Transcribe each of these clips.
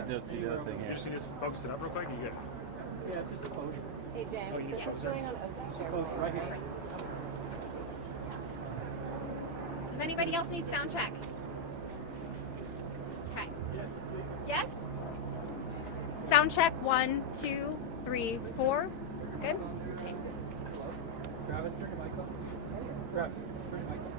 don't see the other thing here. You just need to focus it up real quick. You get. Yeah, just close. Hey, James, Oh, you this is going on OC share. Right here. Does anybody else need sound check? Okay. Yes? Sound check 1, 2, 3, 4. Good? Okay. Travis, turn your mic on. Travis, turn your mic on.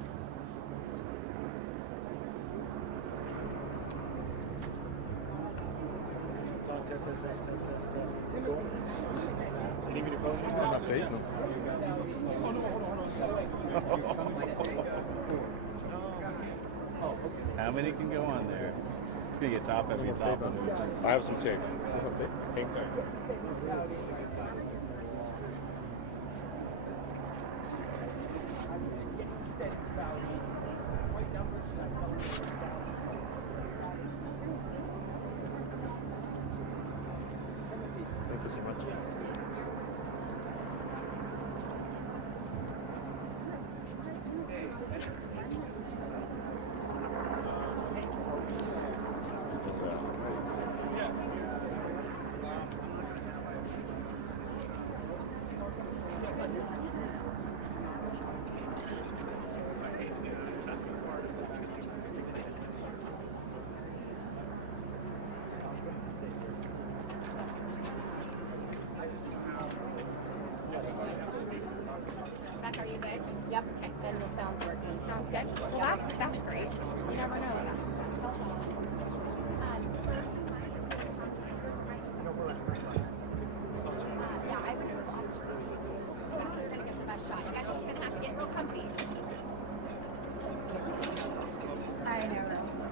It's on. Test. Cool. Do you need me to close it? I'm not baiting them. How many can go on there? It's gonna get top heavy top. I have some too. Pink. Thank you so much. Beth, are you good? Yep. Okay. Then the sound's working. Sounds good. Well, that's great. You never know. Yeah, I would move on. That's who's gonna get the best shot. You guys are just gonna have to get real comfy. I know.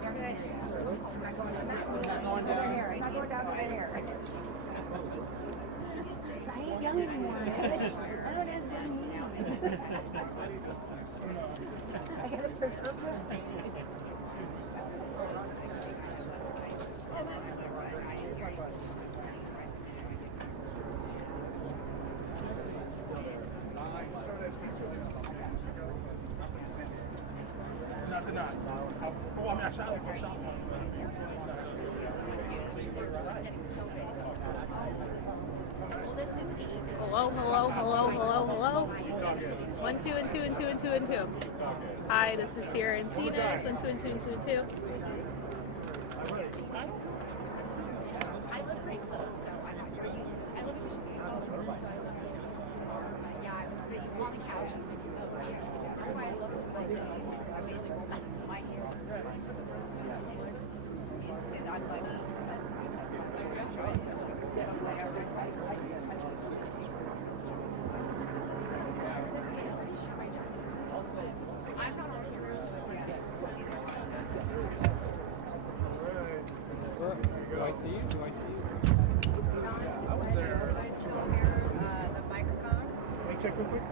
You're good. I'm not going over here. I'm not going down over here. I ain't young anymore. I don't have young years. I got it for purpose. Hello. 1, 2, and 2, and 2, and 2, and 2. Hi, this is Sierra and Cena's. 1, 2, and 2, and 2, and 2. I live pretty close, so I'm not here. I live in Michigan, so I live, yeah, I was on the couch. That's why I look like I usually roll back to my hair. I'm not on camera. Do I see you? I was there. Still hear the microphone. Mic check real quick.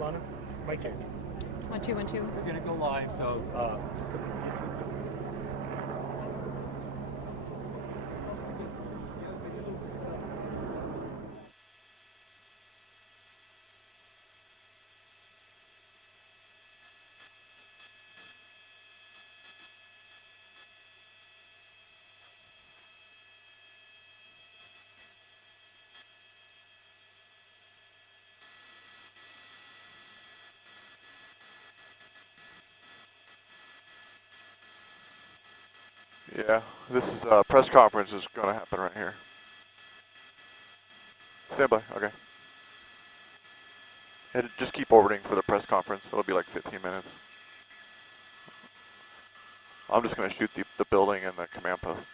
Lana, mic check. 1, 2, 1, 2. We're going to go live, so Yeah, this is a press conference is going to happen right here. Stand by, okay. And just keep orbiting for the press conference. It'll be like 15 minutes. I'm just going to shoot the building and the command post.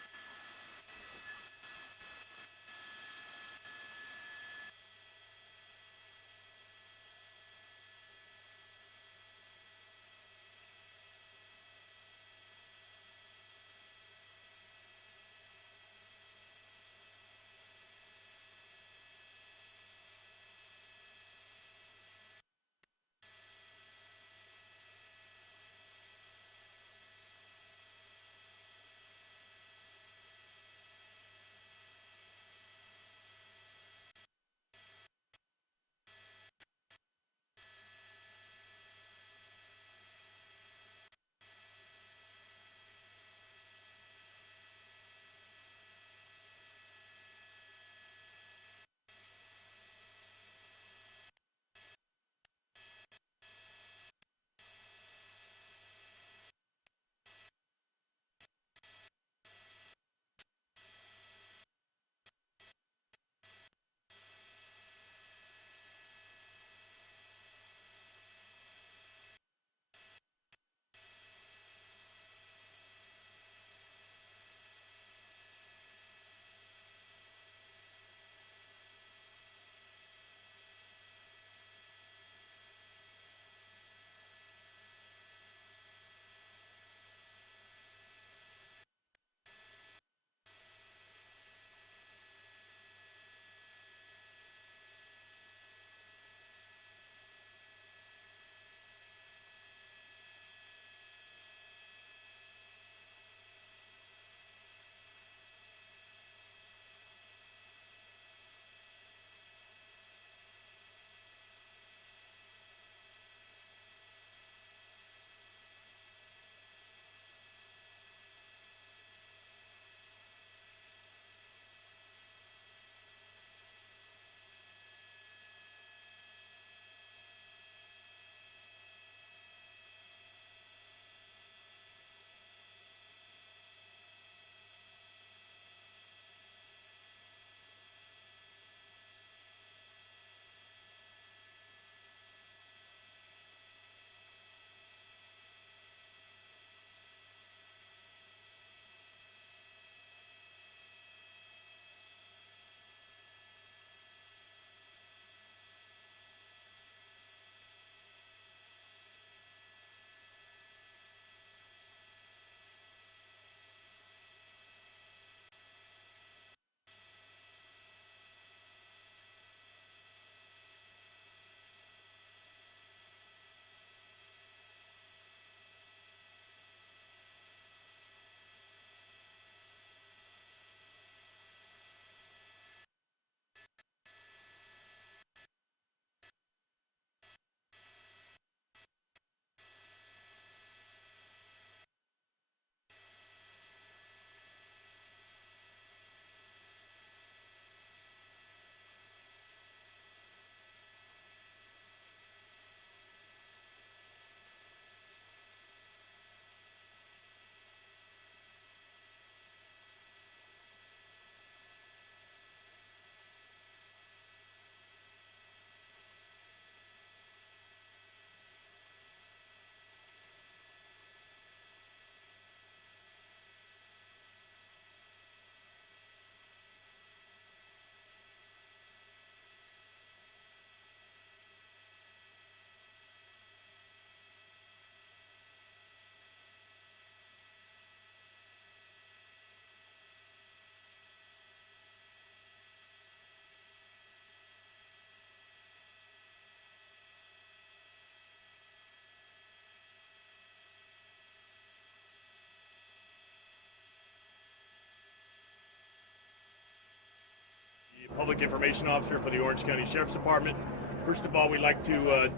Public Information Officer for the Orange County Sheriff's Department. First of all, we'd like to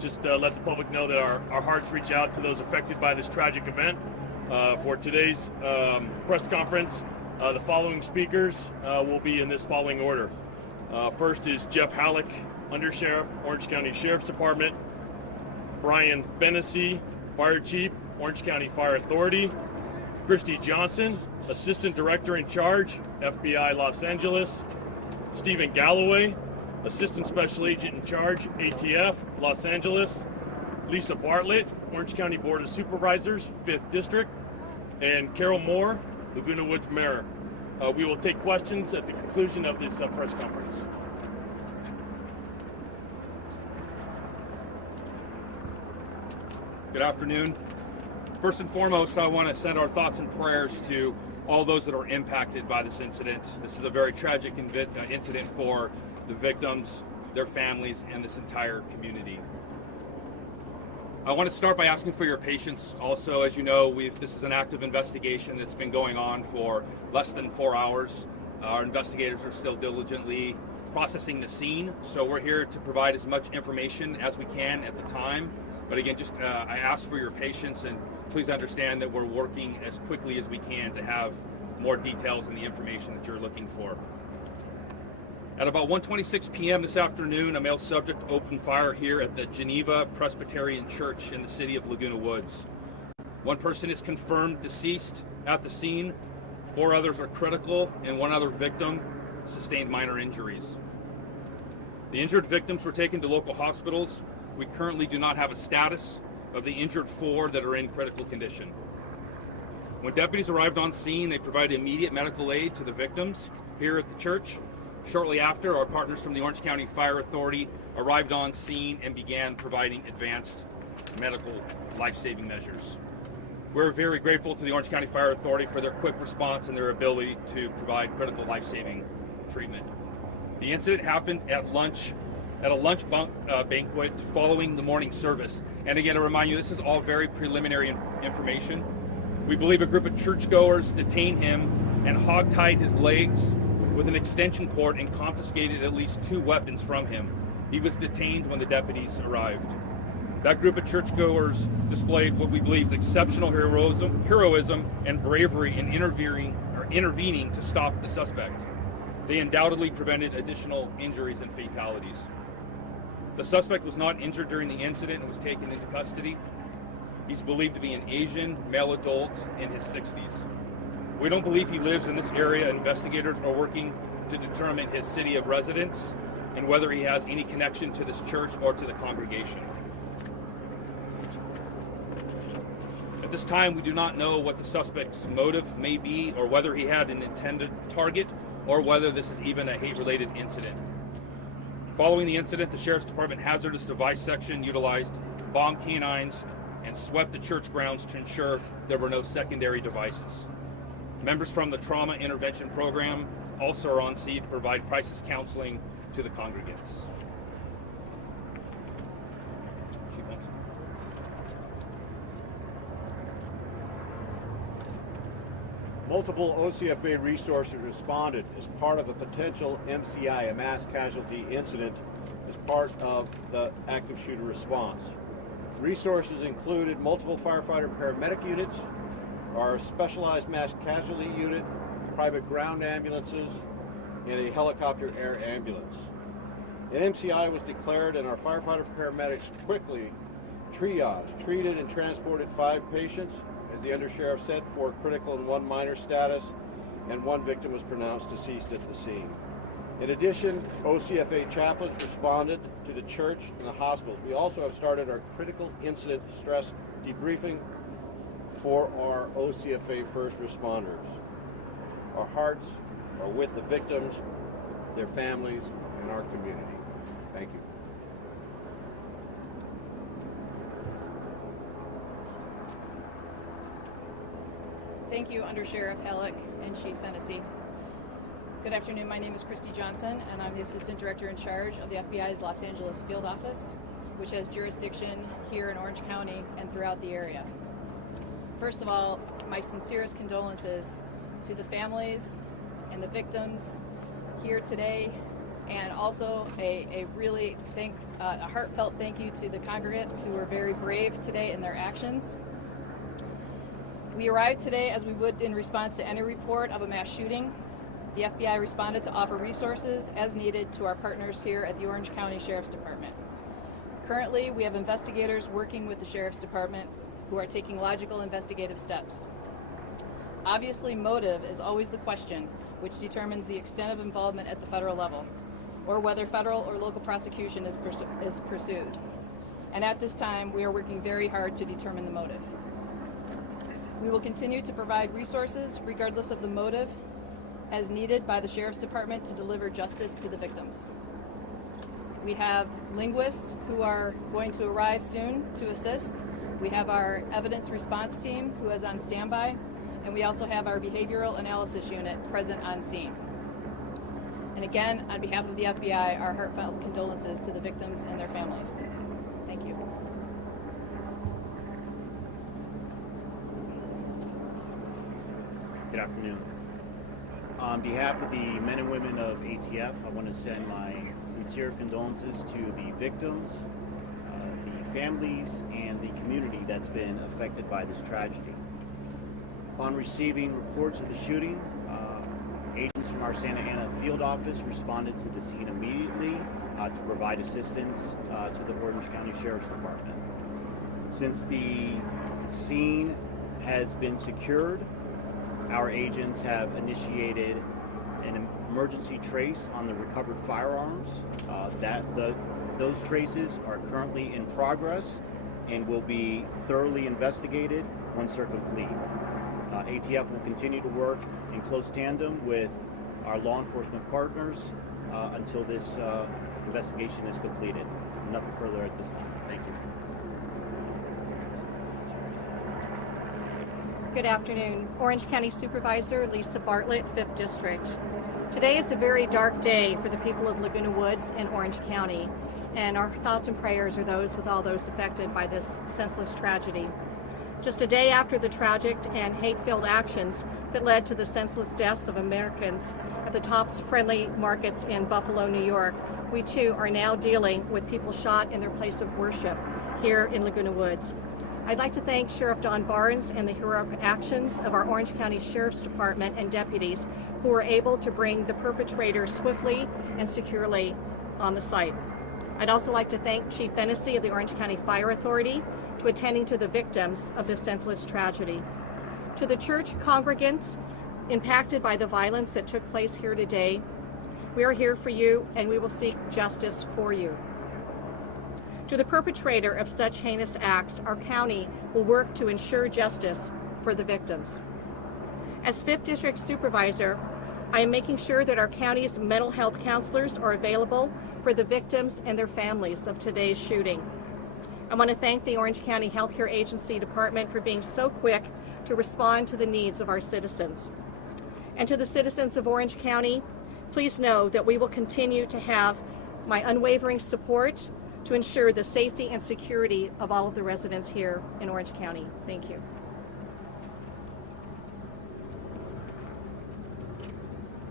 just let the public know that our hearts reach out to those affected by this tragic event. For today's press conference, the following speakers will be in this following order. First is Jeff Halleck, Undersheriff, Orange County Sheriff's Department. Brian Fennessy, Fire Chief, Orange County Fire Authority. Christy Johnson, Assistant Director in Charge, FBI Los Angeles. Stephen Galloway, Assistant Special Agent in Charge, ATF, Los Angeles. Lisa Bartlett, Orange County Board of Supervisors, 5th District. And Carol Moore, Laguna Woods Mayor. We will take questions at the conclusion of this press conference. Good afternoon. First and foremost, I want to send our thoughts and prayers to all those that are impacted by this incident. This is a very tragic incident for the victims, their families, and this entire community. I want to start by asking for your patience. Also, as you know, this is an active investigation that's been going on for less than 4 hours. Our investigators are still diligently processing the scene, so we're here to provide as much information as we can at the time. But again, I ask for your patience, and please understand that we're working as quickly as we can to have more details and the information that you're looking for. At about 1:26 p.m. this afternoon, a male subject opened fire here at the Geneva Presbyterian Church in the city of Laguna Woods. One person is confirmed deceased at the scene, 4 others are critical, and 1 other victim sustained minor injuries. The injured victims were taken to local hospitals. We currently do not have a status of the injured 4 that are in critical condition. When deputies arrived on scene, they provided immediate medical aid to the victims here at the church. Shortly after, our partners from the Orange County Fire Authority arrived on scene and began providing advanced medical life-saving measures. We're very grateful to the Orange County Fire Authority for their quick response and their ability to provide critical life-saving treatment. The incident happened at a lunch banquet following the morning service. And again, to remind you, this is all very preliminary information. We believe a group of churchgoers detained him and hogtied his legs with an extension cord and confiscated at least 2 weapons from him. He was detained when the deputies arrived. That group of churchgoers displayed what we believe is exceptional heroism and bravery in intervening to stop the suspect. They undoubtedly prevented additional injuries and fatalities. The suspect was not injured during the incident and was taken into custody. He's believed to be an Asian male adult in his 60s. We don't believe he lives in this area. Investigators are working to determine his city of residence and whether he has any connection to this church or to the congregation. At this time, we do not know what the suspect's motive may be or whether he had an intended target or whether this is even a hate-related incident. Following the incident, the Sheriff's Department Hazardous Device Section utilized bomb canines and swept the church grounds to ensure there were no secondary devices. Members from the Trauma Intervention Program also are on scene to provide crisis counseling to the congregants. Multiple OCFA resources responded as part of a potential MCI, a mass casualty incident, as part of the active shooter response. Resources included multiple firefighter paramedic units, our specialized mass casualty unit, private ground ambulances, and a helicopter air ambulance. An MCI was declared and our firefighter paramedics quickly triaged, treated, and transported 5 patients. As the undersheriff said, 4 critical and 1 minor status, and 1 victim was pronounced deceased at the scene. In addition, OCFA chaplains responded to the church and the hospitals. We also have started our critical incident stress debriefing for our OCFA first responders. Our hearts are with the victims, their families, and our community. Thank you. Thank you, Undersheriff Halleck and Chief Fennessy. Good afternoon, my name is Christy Johnson, and I'm the Assistant Director in Charge of the FBI's Los Angeles Field Office, which has jurisdiction here in Orange County and throughout the area. First of all, my sincerest condolences to the families and the victims here today, and also a really a heartfelt thank you to the congregants who were very brave today in their actions. We arrived today as we would in response to any report of a mass shooting. The FBI responded to offer resources as needed to our partners here at the Orange County Sheriff's Department. Currently, we have investigators working with the Sheriff's Department who are taking logical investigative steps. Obviously, motive is always the question which determines the extent of involvement at the federal level, or whether federal or local prosecution is pursued. And at this time, we are working very hard to determine the motive. We will continue to provide resources, regardless of the motive, as needed by the Sheriff's Department to deliver justice to the victims. We have linguists who are going to arrive soon to assist. We have our evidence response team who is on standby, and we also have our behavioral analysis unit present on scene. And again, on behalf of the FBI, our heartfelt condolences to the victims and their families. Thank you. Good afternoon. On behalf of the men and women of ATF, I want to send my sincere condolences to the victims, the families, and the community that's been affected by this tragedy. Upon receiving reports of the shooting, agents from our Santa Ana field office responded to the scene immediately to provide assistance to the Orange County Sheriff's Department. Since the scene has been secured, our agents have initiated an emergency trace on the recovered firearms. Those traces are currently in progress and will be thoroughly investigated once they're complete. ATF will continue to work in close tandem with our law enforcement partners until this investigation is completed. Nothing further at this time. Thank you. Good afternoon. Orange County Supervisor Lisa Bartlett, 5th District. Today is a very dark day for the people of Laguna Woods and Orange County, and our thoughts and prayers are with all those affected by this senseless tragedy. Just a day after the tragic and hate-filled actions that led to the senseless deaths of Americans at the Tops Friendly Markets in Buffalo, New York, we too are now dealing with people shot in their place of worship here in Laguna Woods. I'd like to thank Sheriff Don Barnes and the heroic actions of our Orange County Sheriff's Department and deputies who were able to bring the perpetrators swiftly and securely on the site. I'd also like to thank Chief Fennessy of the Orange County Fire Authority to attending to the victims of this senseless tragedy. To the church congregants impacted by the violence that took place here today, we are here for you and we will seek justice for you. To the perpetrator of such heinous acts, our county will work to ensure justice for the victims. As 5th District Supervisor, I am making sure that our county's mental health counselors are available for the victims and their families of today's shooting. I want to thank the Orange County Healthcare Agency Department for being so quick to respond to the needs of our citizens. And to the citizens of Orange County, please know that we will continue to have my unwavering support to ensure the safety and security of all of the residents here in Orange County. Thank you.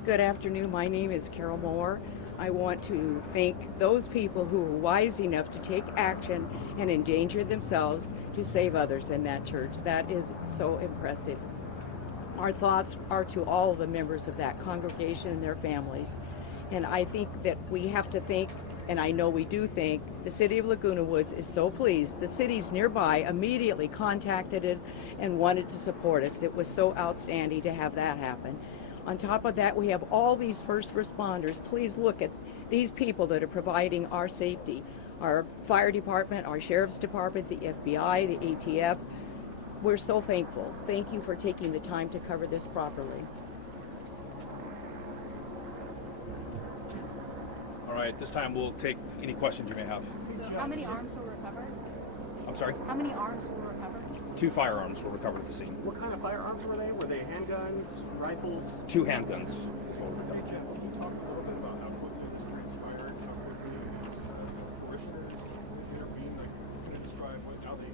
Good afternoon. My name is Carol Moore. I want to thank those people who were wise enough to take action and endanger themselves to save others in that church. That is so impressive. Our thoughts are to all the members of that congregation and their families. And I think that we have to thank, and I know we do thank, the City of Laguna Woods is so pleased. The cities nearby immediately contacted us and wanted to support us. It was so outstanding to have that happen. On top of that, we have all these first responders. Please look at these people that are providing our safety. Our fire department, our sheriff's department, the FBI, the ATF. We're so thankful. Thank you for taking the time to cover this properly. All right, this time we'll take any questions you may have. So how many arms were recovered? I'm sorry? How many arms were recovered? 2 firearms were recovered at the scene. What kind of firearms were they? Were they handguns, rifles? 2 handguns is what were recovered. Can you talk a little bit about how quickly this transpired, how quickly parishioners intervened? Like, can you describe how they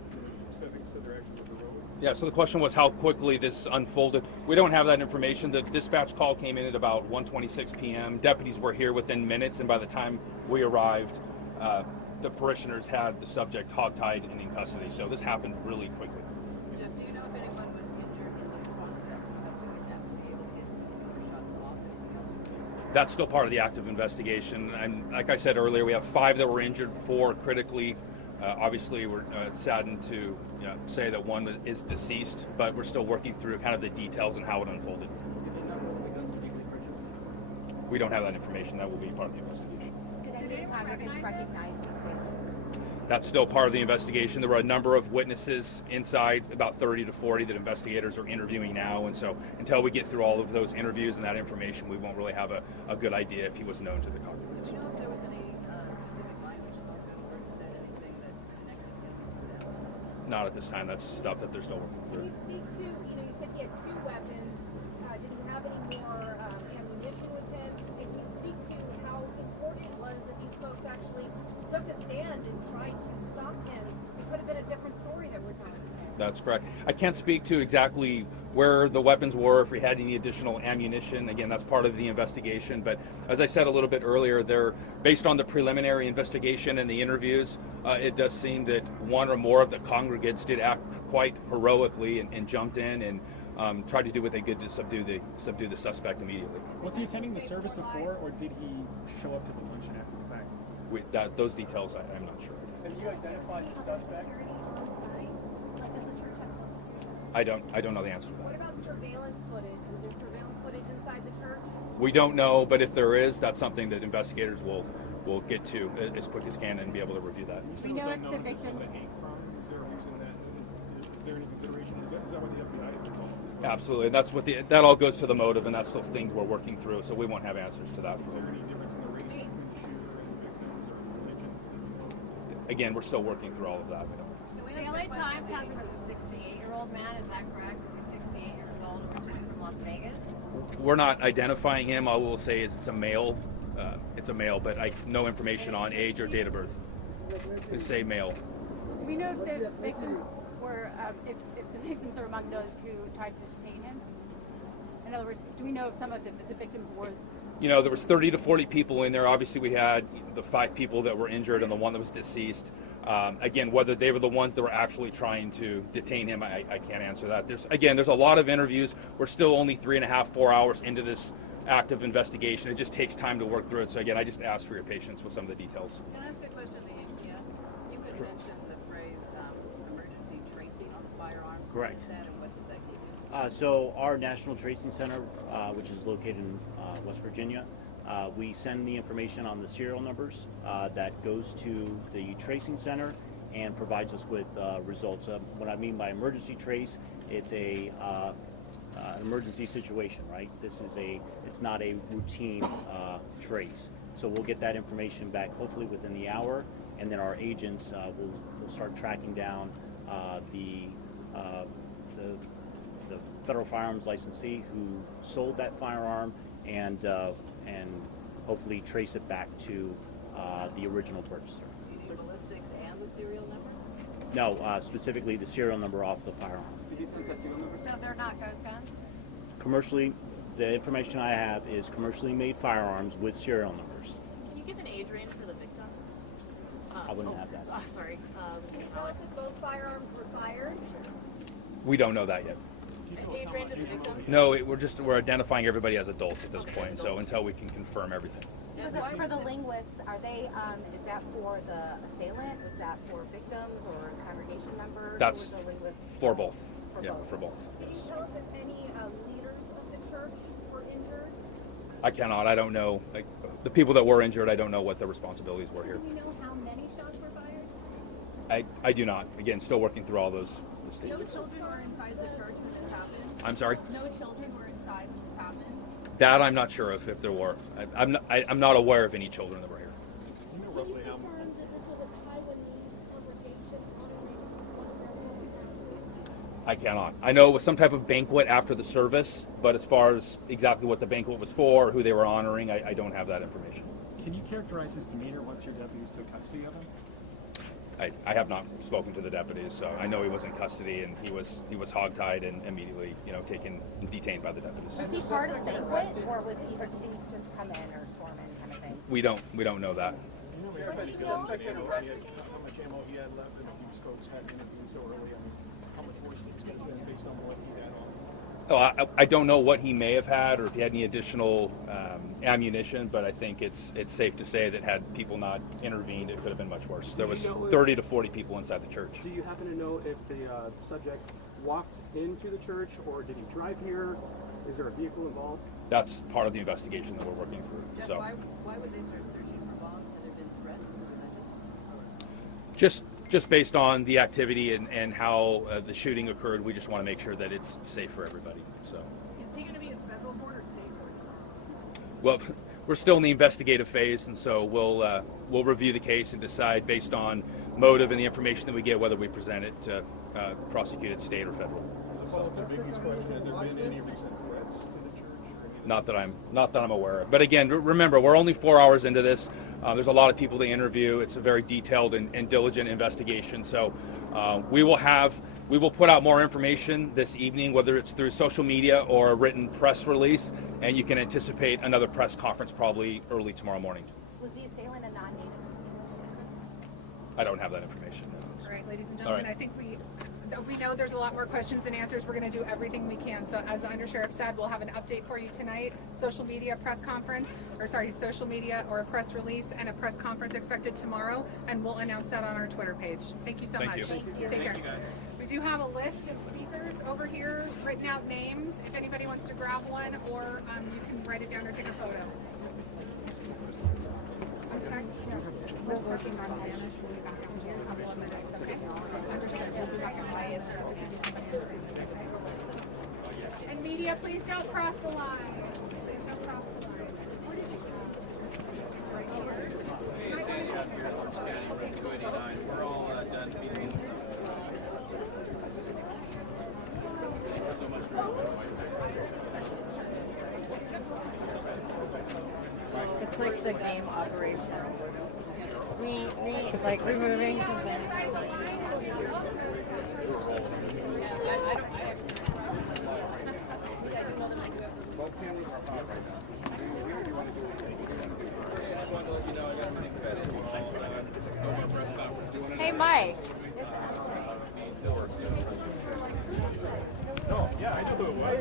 specifics of their actions of the road? Yeah, so the question was how quickly this unfolded. We don't have that information. The dispatch call came in at about 1:26 p.m. Deputies were here within minutes, and by the time we arrived, the parishioners had the subject hogtied and in custody. So this happened really quickly. Jeff, do you know if anyone was injured in the process of doing that? So you able to get shots off? Anything else? That's still part of the active investigation. And like I said earlier, we have 5 that were injured, 4 critically. Obviously, we're saddened to say that one is deceased, but we're still working through kind of the details and how it unfolded. We don't have that information. That will be part of the investigation. Did any congregants recognize the assailant? That's still part of the investigation. There were a number of witnesses inside, about 30 to 40 that investigators are interviewing now, and so until we get through all of those interviews and that information, we won't really have a good idea if he was known to the congregants. Do you know if there was any specific language spoken or said anything that connected him to them? Not at this time. That's stuff that they're still working Can through. you speak to, you said he had 2 weapons. Did he have any more ammunition with him? And can you speak to how important it was that these folks actually took a stand and tried to stop him? It could have been a different story that we're telling today. That's correct. I can't speak to exactly where the weapons were, if we had any additional ammunition. Again, that's part of the investigation. But as I said a little bit earlier, they're based on the preliminary investigation and the interviews. It does seem that one or more of the congregants did act quite heroically and jumped in and tried to do what they could to subdue the suspect immediately. Was he attending the service before, or did he show up to the luncheon after the fact? Those details, I'm not sure. Have you identified the suspect? I don't know the answer to that. What about surveillance footage? Was there surveillance footage inside the church? We don't know, but if there is, that's something that investigators will get to as quick as can and be able to review that. We know it's the victims. Absolutely, that's what that all goes to the motive, and that's the things we're working through. So we won't have answers to that. Again, we're still working through all of that. The LA Times has him as a 68-year-old man. Is that correct? Is he 68 years old, originally from Las Vegas? We're not identifying him. All we'll say is it's a male. But no information on age or date of birth. We say male. Do we know if the victims were, if the victims are among those who tried to detain him? In other words, do we know if some of the victims were? There was 30 to 40 people in there. Obviously, we had the 5 people that were injured and the one that was deceased. Again, whether they were the ones that were actually trying to detain him, I can't answer that. There's a lot of interviews. We're still only 3.5, 4 hours into this active investigation. It just takes time to work through it. So again, I just ask for your patience with some of the details. Can I ask a question of the ATF? You had mentioned the phrase emergency tracing on the firearms. Correct. What is that and what does that give you? So our National Tracing Center, which is located in West Virginia, we send the information on the serial numbers that goes to the tracing center and provides us with results. What I mean by emergency trace, it's an emergency situation, right? It's not a routine trace. So we'll get that information back hopefully within the hour, and then our agents will start tracking down the federal firearms licensee who sold that firearm and hopefully trace it back to the original purchaser. Do you need ballistics and the serial number? No, specifically the serial number off the firearm. So they're not ghost guns? Commercially, the information I have is commercially made firearms with serial numbers. Can you give an age range for the victims? I wouldn't have that. Sorry. Can you tell us if both firearms were fired? We don't know that yet. Age range of the victims? No, we're identifying everybody as adults at this point. So until we can confirm everything. For the linguists, are they? Is that for the assailant? Is that for victims or congregation members? That's the linguists? for both. For For both. Can you tell us if any leaders of the church were injured? I cannot. I don't know. The people that were injured, I don't know what their responsibilities were here. Do you know how many shots were fired? I do not. Again, still working through all those statements. No children were inside the church when this happened. I'm sorry? No children were inside when this happened. That I'm not sure of if there were. I'm not aware of any children that were here. Can you confirm that this was a Taiwanese congregation honoring one of their holy pastors? I cannot. I know it was some type of banquet after the service, but as far as exactly what the banquet was for, or who they were honoring, I don't have that information. Can you characterize his demeanor once your deputies took custody of him? I have not spoken to the deputies, so I know he was in custody and he was hogtied and immediately, taken and detained by the deputies. Was he part of the banquet, or did he just come in or storm in kind of thing? We don't know that. How much ammo he had left, and these folks had interviewed so early on how much worse things could have been based on what he had on? Oh, I don't know what he may have had or if he had any additional ammunition, but I think it's safe to say that had people not intervened, it could have been much worse. There was 30 to 40 people inside the church. Do you happen to know if the subject walked into the church, or did he drive here? Is there a vehicle involved? That's part of the investigation that we're working through. Jeff, So, why would they start searching for bombs? Had there been threats? Or just based on the activity and how the shooting occurred, we just want to make sure that it's safe for everybody. So. Is he going to be in federal court or state court? Well, we're still in the investigative phase, and so we'll review the case and decide based on motive and the information that we get whether we present it to prosecuted state or federal. Not that I'm aware of. But again, remember, we're only 4 hours into this. There's a lot of people to interview. It's a very detailed and diligent investigation. So we will put out more information this evening, whether it's through social media or a written press release, and you can anticipate another press conference probably early tomorrow morning. Was the assailant a non-native English? I don't have that information. All right, ladies and gentlemen, All right. I think we know there's a lot more questions than answers. We're going to do everything we can. So as the undersheriff said, we'll have an update for you tonight, social media or a press release and a press conference expected tomorrow, and we'll announce that on our Twitter page. Thank you so much. Thank you. Take care. We do have a list of speakers over here, written out names, if anybody wants to grab one, or you can write it down or take a photo. I'm sorry? We're working on Spanish. We'll be back in a couple of minutes. Okay. Understood. We'll be back in And media, please don't cross the line. Please don't cross the line. We're all done meeting. It's like the game operates now. It's like removing something. Hey, Mike. Yeah, I know who it was.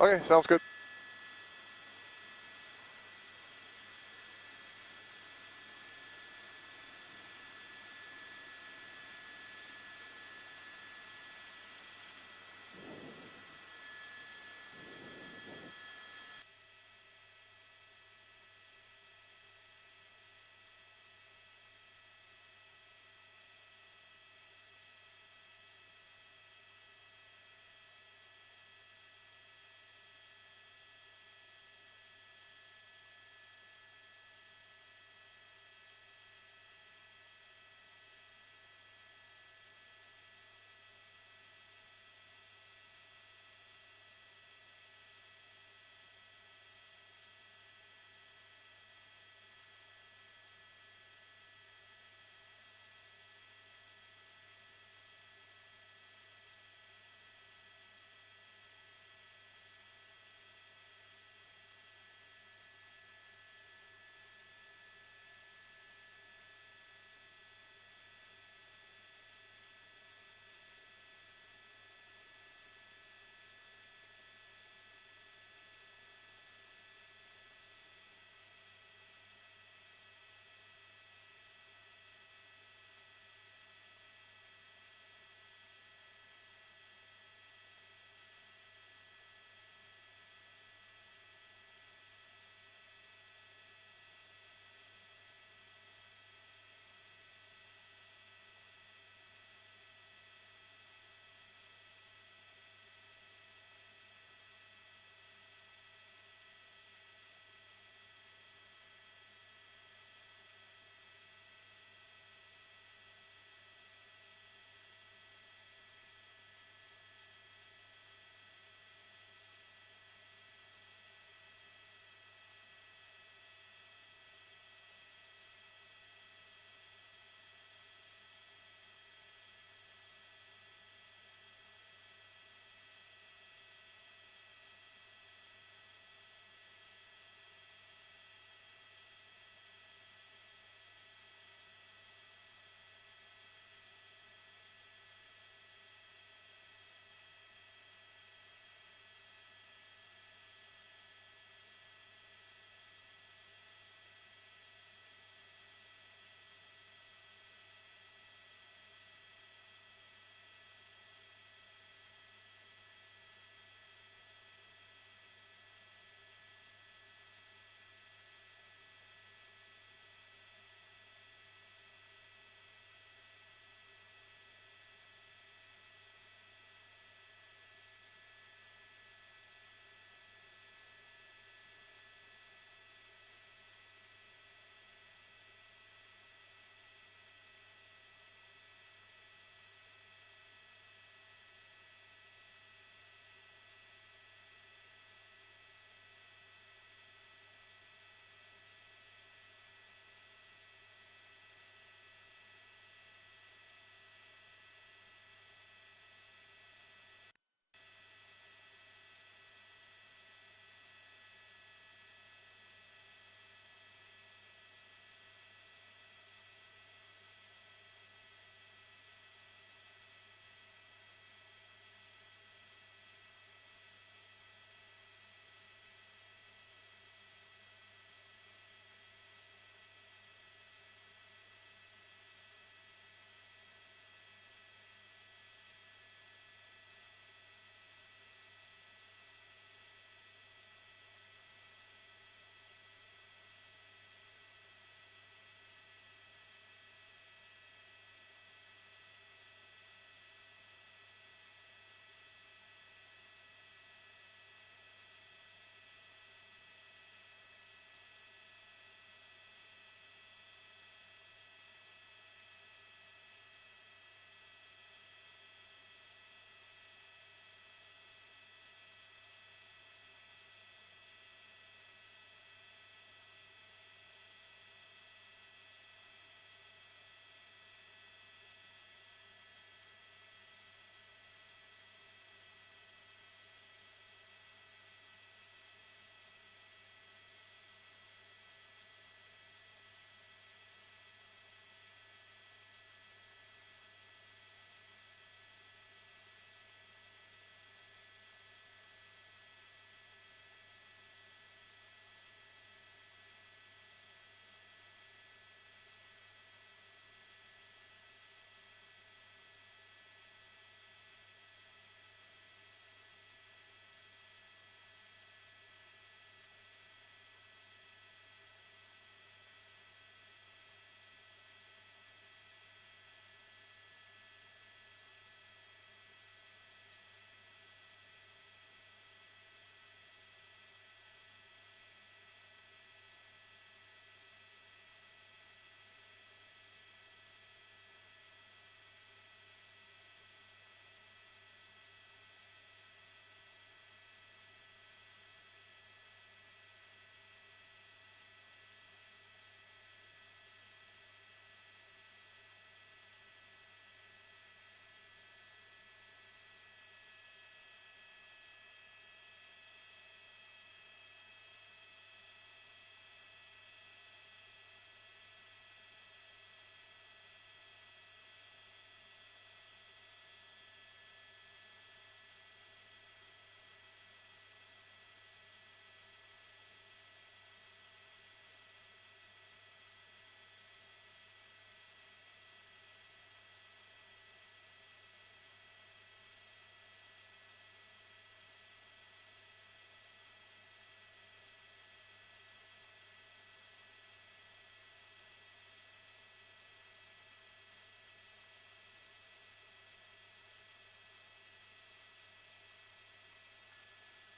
Okay, sounds good.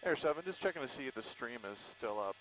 Air 7, just checking to see if the stream is still up.